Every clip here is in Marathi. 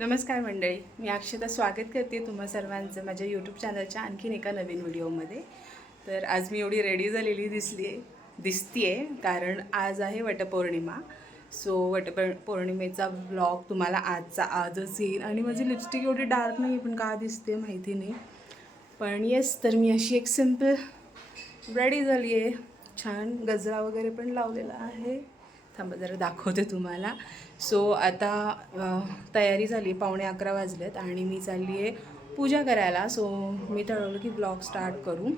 नमस्कार मंडळी, मी अक्षता स्वागत करते तुम्हा सर्वांचं माझ्या यूट्यूब चॅनलच्या आणखीन एका नवीन व्हिडिओमध्ये. तर आज मी एवढी रेडी झालेली दिसतीये कारण आज आहे वटपौर्णिमा. सो वटपौर्णिमेचा व्लॉग तुम्हाला आजच येईल. आणि माझी लिपस्टिक एवढी डार्क नाही पण का दिसते माहिती नाही. पण येस, तर मी अशी एक सिम्पल रेडी झाली आहे. छान गजरा वगैरे पण लावलेला आहे. थांबा जरा दाखवते तुम्हाला. सो आता तयारी झाली, 11:15 वाजलेत आणि मी चालली आहे पूजा करायला. सो मी ठरवलं की ब्लॉग स्टार्ट करू.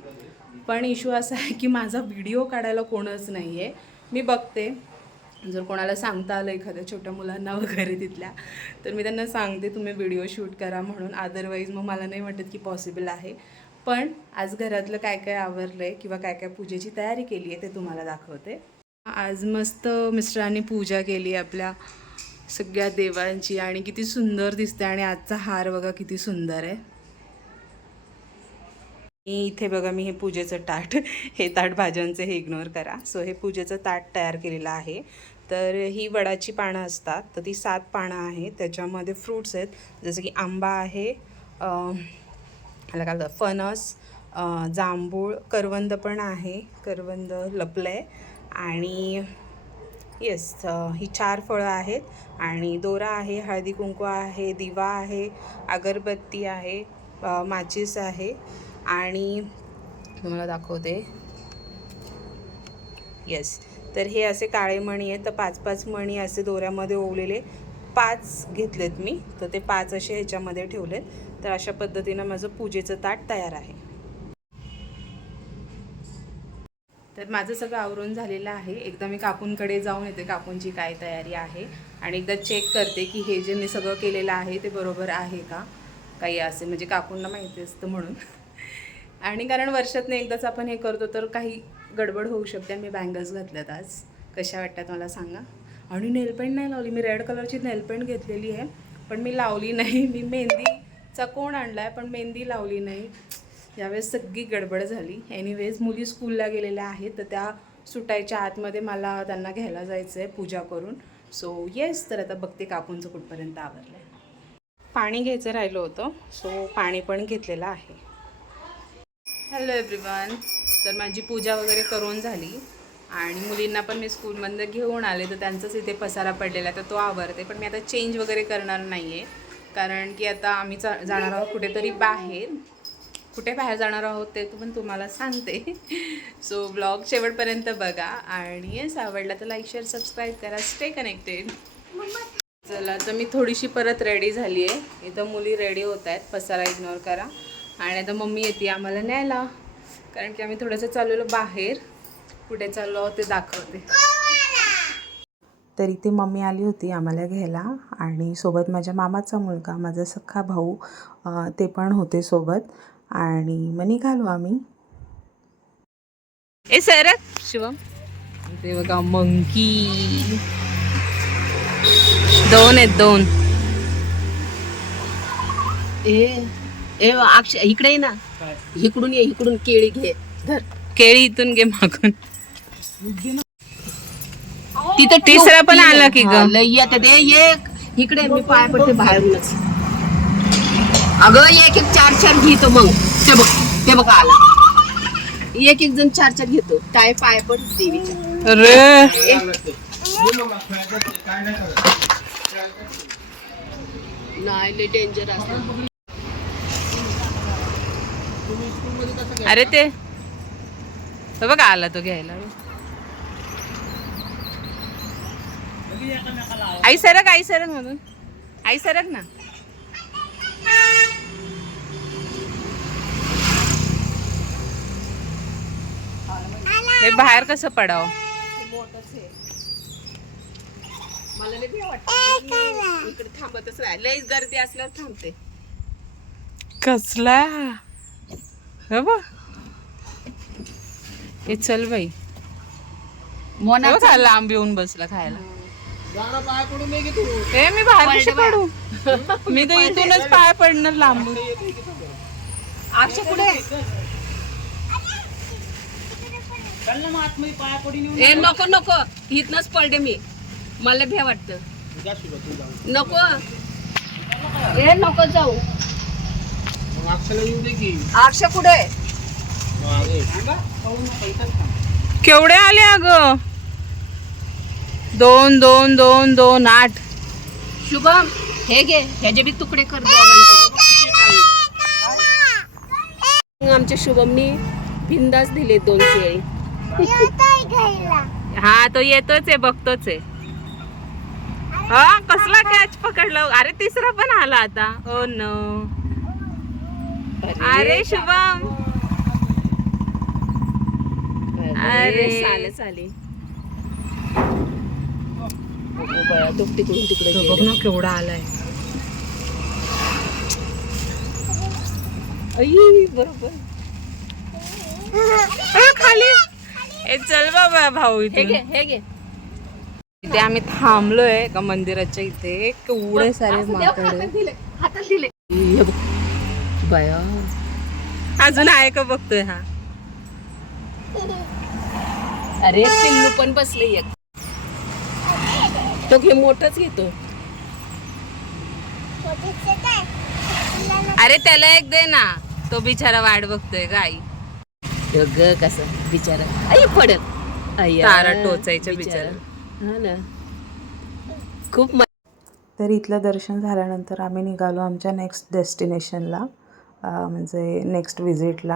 पण इश्यू असा आहे की माझा व्हिडिओ काढायला कोणच नाही आहे. मी बघते जर कोणाला सांगता आलं एखाद्या छोट्या मुलांना वगैरे तिथल्या, तर मी त्यांना सांगते तुम्ही व्हिडिओ शूट करा म्हणून. अदरवाईज मग मला नाही वाटत की पॉसिबल आहे. पण आज घरातलं काय काय आवरलं आहे किंवा काय काय पूजेची तयारी केली आहे ते तुम्हाला दाखवते. आज मस्त मिस्टरांनी पूजा केली आपल्या सगळ्या देवांची आणि किती सुंदर दिसते. आणि आजचा हार बघा किती सुंदर आहे. इथे बघा मी हे पूजेचं ताट, हे ताट भाज्यांचे हे इग्नोर करा. सो हे पूजेचं ताट तयार केलेलं आहे. तर ही वडाची पानं असतात, तर ती 7 पानं आहेत. त्याच्यामध्ये फ्रूट्स आहेत जसं की आंबा आहे, ह्याला काय म्हणतात फणस, जांभूळ, करवंद पण आहे, करवंद लपलं आहे. आणि येस, ही 4 फळं आहेत. आणि दोरा आहे, हळदी कुंकू आहे, दिवा आहे, अगरबत्ती आहे, माचीस आहे. आणि तुम्हाला दाखवते. येस, तर हे असे काळे मणी आहेत. तर 5-5 मणी असे दोऱ्यामध्ये ओवलेले 5 घेतलेत मी. तर ते 5 असे ह्याच्यामध्ये ठेवलेत. तर अशा पद्धतीनं माझं पूजेचं ताट तयार आहे. तर माझं सगळं आवरून झालेलं आहे. एकदा मी काकूंकडे जाऊन येते, काकूंची काय तयारी आहे, आणि एकदा चेक करते की हे जे मी सगळं केलेलं आहे ते बरोबर आहे का, काही असे म्हणजे काकूंना माहिती असतं म्हणून. आणि कारण वर्षातनं एकदाच आपण हे करतो तर काही गडबड होऊ शकते. मी बँगल्स घातल्यात आज, कशा वाटतात मला सांगा. आणि नेलपेंट नाही लावली. मी रेड कलरची नेलपेंट घेतलेली आहे पण मी लावली नाही. मी मेहंदीचा कोण आणला आहे पण मेहंदी लावली नाही. यावेळेस सगळी गडबड झाली. एनिवेज मुली स्कूलला गेलेल्या आहेत, तर त्या सुटायच्या आतमध्ये मला त्यांना घ्यायला जायचं आहे पूजा करून. सो येस, तर आता बघते काकूंचं कुठपर्यंत आवरलं आहे. पाणी घ्यायचं राहिलं होतं, सो पाणी पण घेतलेलं आहे. Hello everyone. तर माझी पूजा वगैरे करून झाली आणि मुलींना पण मी स्कूलमधनं घेऊन आले. तर त्यांचाच इथे पसारा पडलेला आहे, तर तो आवरते. पण मी आता चेंज वगैरे करणार नाही आहे कारण की आता आम्ही जाणार आहोत कुठेतरी बाहेर. कुठे बाहेर जाणार आहोत ते पण तुम्हाला सांगते. सो ब्लॉग शेवटपर्यंत बघा. आणि येस, आवडला तर लाईक, शेअर, सबस्क्राईब करा. Stay connected. चला, तर मी थोडीशी परत रेडी झाली आहे. इथं मुली रेडी होत आहेत, पसारा इग्नोर करा. आणि आता मम्मी येते आम्हाला न्यायला कारण की आम्ही थोडंसं चाललेलो बाहेर. कुठे चाललो ते दाखवते. तर इथे मम्मी आली होती आम्हाला घ्यायला आणि सोबत माझ्या मामाचा मुलगा, माझा सख्खा भाऊ, ते पण होते सोबत. आणि मग निघालो आम्ही. ए सर शिवम, ते बघा मंकी 2 आहेत 2. अक्षय इकडे ये ना, इकडून ये, इकडून केळी घे. धर केळी इथून घे मागून. तिथं तिसरा पण आला की ग. लय येते ते. एक इकडे मी पाय पडते बाहेरूनच. अगं एक 4-4 घेतो मग. ते बघ आला. एक जण 4-4 घेतो. काय पाय पडते देवीच्या. अरे नाही, लय डेंजर असतं. अरे ते बघा आला तो घ्यायला. आई सरक म्हणून. आई सरक ना. हे बाहेर कसं पडाव. मला लय भीती वाटते. इकडे थांबतच राहील. लय गर्दी असल्यावर थांबते. कसला हे चल बाई. मोना लांब येऊन बसला खायला. ए मी बाहेर कशी पडू. मी तर इथूनच पाय पडणार लांबून. अक्षय कुठे. ए नको इथनच पडले मी. मला भ्या वाटतं. नको ए नको जाऊ. मग अक्षरला येऊ दे की. अक्षय कुठे? केवढे आले अगं? 2 2 2 2 8. शुभम हे घे, ह्याचे बी तुकडे कर दोघांचे. आमच्या शुभमनी बिंदास दिले 2 केळी. हा तो येतोच आहे, बघतोच आहे. हा कसला कॅच पकडलं. अरे तिसरा पण आला आता. Oh no. अरे शुभम. अरे साले साले. तो तिकडून तिकडे तो बघ गेले. ना केवढा आलाय. आई, बरोबर. खाली ए चल बाबा भाऊ हे इथे. घे हे घे. इथे आम्ही थांबलोय का मंदिराच्या इथे. केवढे सारे असं देव माकड हातात आहे. दिले, हातात दिले. हे बघ. बाया अजून आहे का बघतोय हा. अरे पिल्लू पण बसले एक. तो घे, मोठच घेतो. अरे त्याला एक दे ना. तो बिचारा वाट बघतोय का आई. ग कसं बिचारा. आई पडत. आई तारा टोचायच्या बिचारा. हा ना. खूप तर इथलं दर्शन झाल्यानंतर आम्ही निघालो आमच्या नेक्स्ट डेस्टिनेशनला, म्हणजे नेक्स्ट विजिट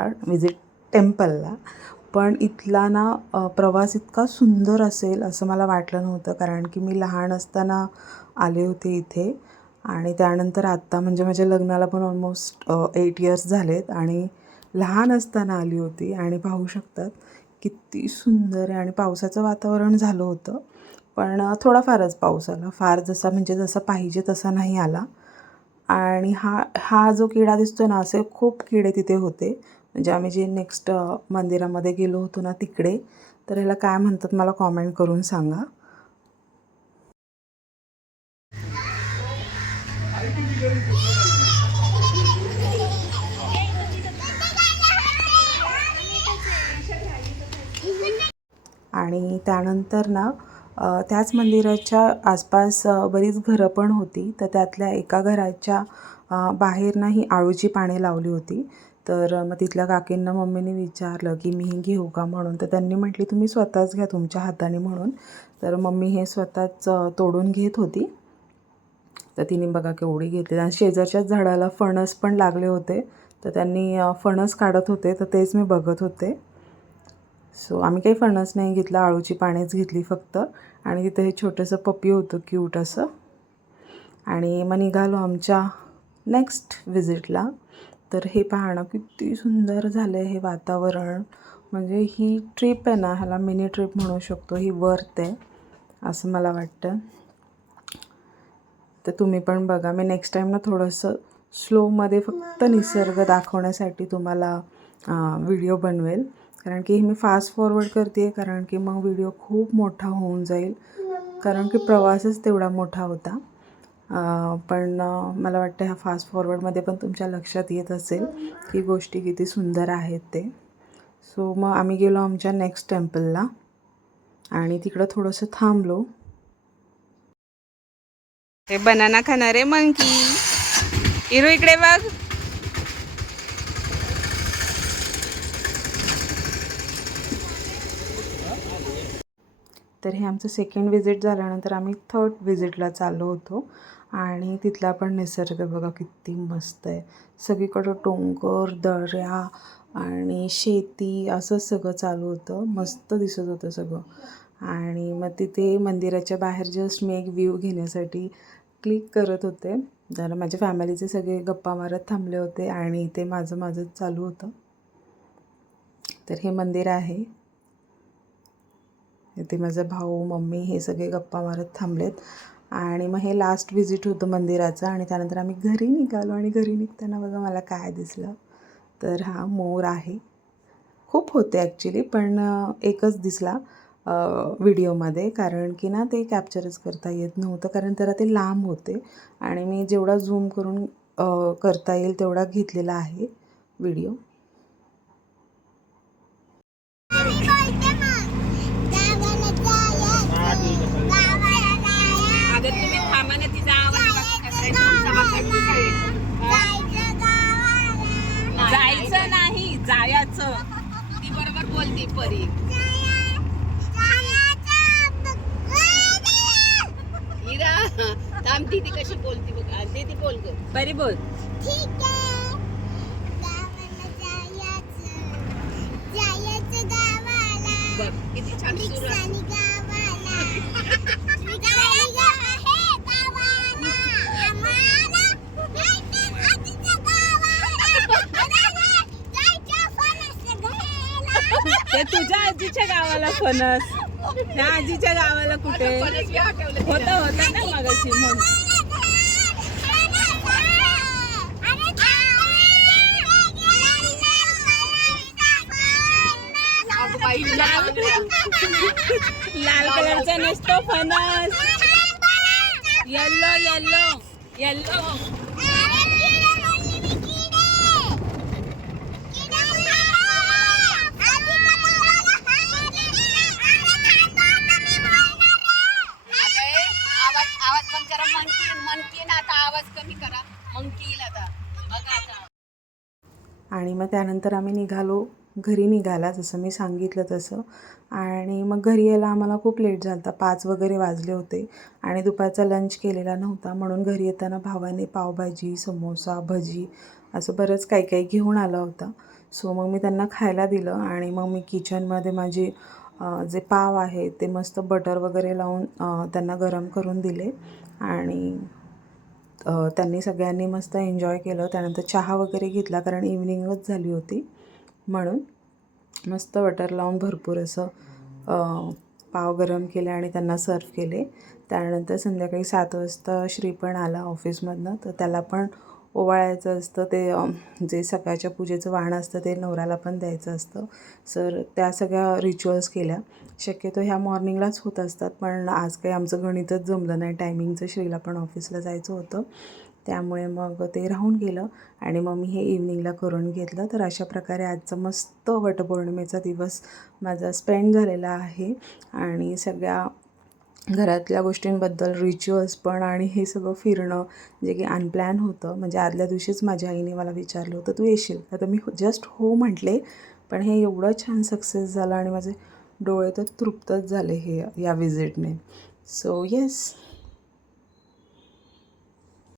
टेम्पलला. पण इथला ना प्रवास इतका सुंदर असेल असं मला वाटलं नव्हतं, कारण की मी लहान असताना आले होते इथे आणि त्यानंतर आत्ता म्हणजे माझ्या लग्नाला पण ऑलमोस्ट 8 इयर्स झालेत आणि लहान असताना आली होती. आणि पाहू शकतात किती सुंदर आहे. आणि पावसाचं वातावरण झालं होतं, पण थोडाफारच पाऊस आला. फार जसा पाहिजे तसा नाही आला. आणि हा जो किडा दिसतो ना, असे खूप किडे तिथे होते. म्हणजे आम्ही जे नेक्स्ट मंदिरामध्ये गेलो होतो ना तिकडे. तर ह्याला काय म्हणतात मला कॉमेंट करून सांगा. आणि त्यानंतर ना त्याच मंदिराच्या आसपास बरीच घरं पण होती. तर त्यातल्या एका घराच्या बाहेर ना ही आळूची पाने लावली होती. तर मग तिथल्या काकींना मम्मीने विचारलं की मी हे घेऊ का म्हणून. तर त्यांनी म्हटली तुम्ही स्वतःच घ्या तुमच्या हाताने म्हणून. तर मम्मी हे स्वतःच तोडून घेत होती. तर तिने बघा केवढी घेतली. आणि शेजारच्याच झाडाला फणस पण लागले होते, तर त्यांनी फणस काढत होते, तर तेच मी बघत होते. सो आम्ही काही फणस नाही घेतला, आळूची पानेच घेतली फक्त. आणि तिथे हे छोटंसं पपी होतं क्यूट असं. आणि मग निघालो आमच्या नेक्स्ट विजिटला. तर हे पाहणं किती सुंदर झालं आहे हे वातावरण. म्हणजे ही ट्रिप आहे ना, ह्याला मिनी ट्रिप म्हणू शकतो. ही वर्थ आहे असं मला वाटतं. तर तुम्ही पण बघा. मी नेक्स्ट टाईम ना थोडंसं स्लोमध्ये फक्त निसर्ग दाखवण्यासाठी तुम्हाला व्हिडिओ बनवेल. कारण की मी फास्ट फॉरवर्ड करते आहे, कारण की मग व्हिडिओ खूप मोठा होऊन जाईल, कारण की प्रवासच तेवढा मोठा होता. पण मला वाटतं ह्या फास्ट फॉरवर्डमध्ये पण तुमच्या लक्षात येत असेल की गोष्टी किती सुंदर आहेत ते. सो मग आम्ही गेलो आमच्या नेक्स्ट टेम्पलला आणि तिकडं थोडंसं थांबलो. हे बनाना खाणारे मंकी. इरू इकडे बघ. तर हे आमचं सेकंड विजिट झाल्यानंतर आम्ही थर्ड विजिटला चाललो होतो. आणि तिथला पण निसर्ग बघा किती मस्त आहे. सगळीकडं डोंगर, दऱ्या आणि शेती असं सगळं चालू होतं. मस्त दिसत होतं सगळं. आणि मग तिथे मंदिराच्या बाहेर जस्ट मी एक व्ह्यू घेण्यासाठी क्लिक करत होते. तर माझ्या फॅमिलीचे सगळे गप्पा मारत थांबले होते आणि ते माझं चालू होतं. तर हे मंदिर आहे. इथे माझा भाऊ, मम्मी हे सगळे गप्पा मारत थांबलेत. आणि मग हे लास्ट विजिट होतं मंदिराचं. आणि त्यानंतर आम्ही घरी निघालो. आणि घरी निघताना बघा मला काय दिसलं. तर हा मोर आहे. खूप होते ॲक्च्युली, पण एकच दिसला व्हिडिओमध्ये, कारण की ना ते कॅप्चरच करता येत नव्हतं, कारण जरा ते लांब होते. आणि मी जेवढा झूम करून करता येईल तेवढा घेतलेला आहे व्हिडिओ. अगं तुम्ही थांबा ना, तिचा आवाज बघा कसा आहे. तुमचा बघा. बोलती परी. हिरा थांब ती कशी बोलती बघ. ती बोल ग. परी बोल. बघ किती छान सुरू आहे. ते तुझ्या आजीच्या गावाला फणस, त्या आजीच्या गावाला कुठे होता होता ना मगाशी म्हणून. लाल कलरचा नसतो फणस, येल्लो येल्लो येल्लो. आवाज बंद करा. मनकी ना आता आवाज कमी करा. मंकी येईल आता बघा आता. आणि मग त्यानंतर आम्ही घरी निघाला जसं मी सांगितलं तसं. आणि मग घरी यायला आम्हाला खूप लेट झाला होता, 5 वगैरे वाजले होते. आणि दुपारचा लंच केलेला नव्हता, म्हणून घरी येताना भावाने पावभाजी, समोसा, भजी असं बरंच काही काही घेऊन आला होता. सो मग मी त्यांना खायला दिलं. आणि मग मी किचनमध्ये माझे जे पाव आहे ते मस्त बटर वगैरे लावून त्यांना गरम करून दिले. आणि त्यांनी सगळ्यांनी मस्त एन्जॉय केलं. त्यानंतर चहा वगैरे घेतला, कारण इव्हनिंगच झाली होती म्हणून. मस्त बटर लावून भरपूर असं पाव गरम केले आणि त्यांना सर्व केले. त्यानंतर संध्याकाळी 7 वाजता श्री पण आला ऑफिसमधनं, तर त्याला पण ओवाळायचं असतं. ते जे सकाळच्या पूजेचं वाण असतं ते नवऱ्याला पण द्यायचं असतं. सर त्या सगळ्या रिच्युअल्स केल्या. शक्यतो ह्या मॉर्निंगलाच होत असतात, पण आज काही आमचं गणितच जमलं नाही टायमिंगचं. श्रीला पण ऑफिसला जायचं होतं, त्यामुळे मग ते राहून गेलं. आणि मग मी हे इव्हनिंगला करून घेतलं. तर अशा प्रकारे आजचा मस्त वटपौर्णिमेचा दिवस माझा स्पेंड झालेला आहे. आणि सगळ्या घरातल्या गोष्टींबद्दल, रिच्युअल्स पण, आणि हे सगळं फिरणं जे की अनप्लॅन होतं. म्हणजे आदल्या दिवशीच माझ्या आईने मला विचारलं होतं, तू येशील? आता मी जस्ट हो म्हटले, पण हे एवढं छान सक्सेस झालं आणि माझे डोळे तर तृप्तच झाले या विजिटने. So yes,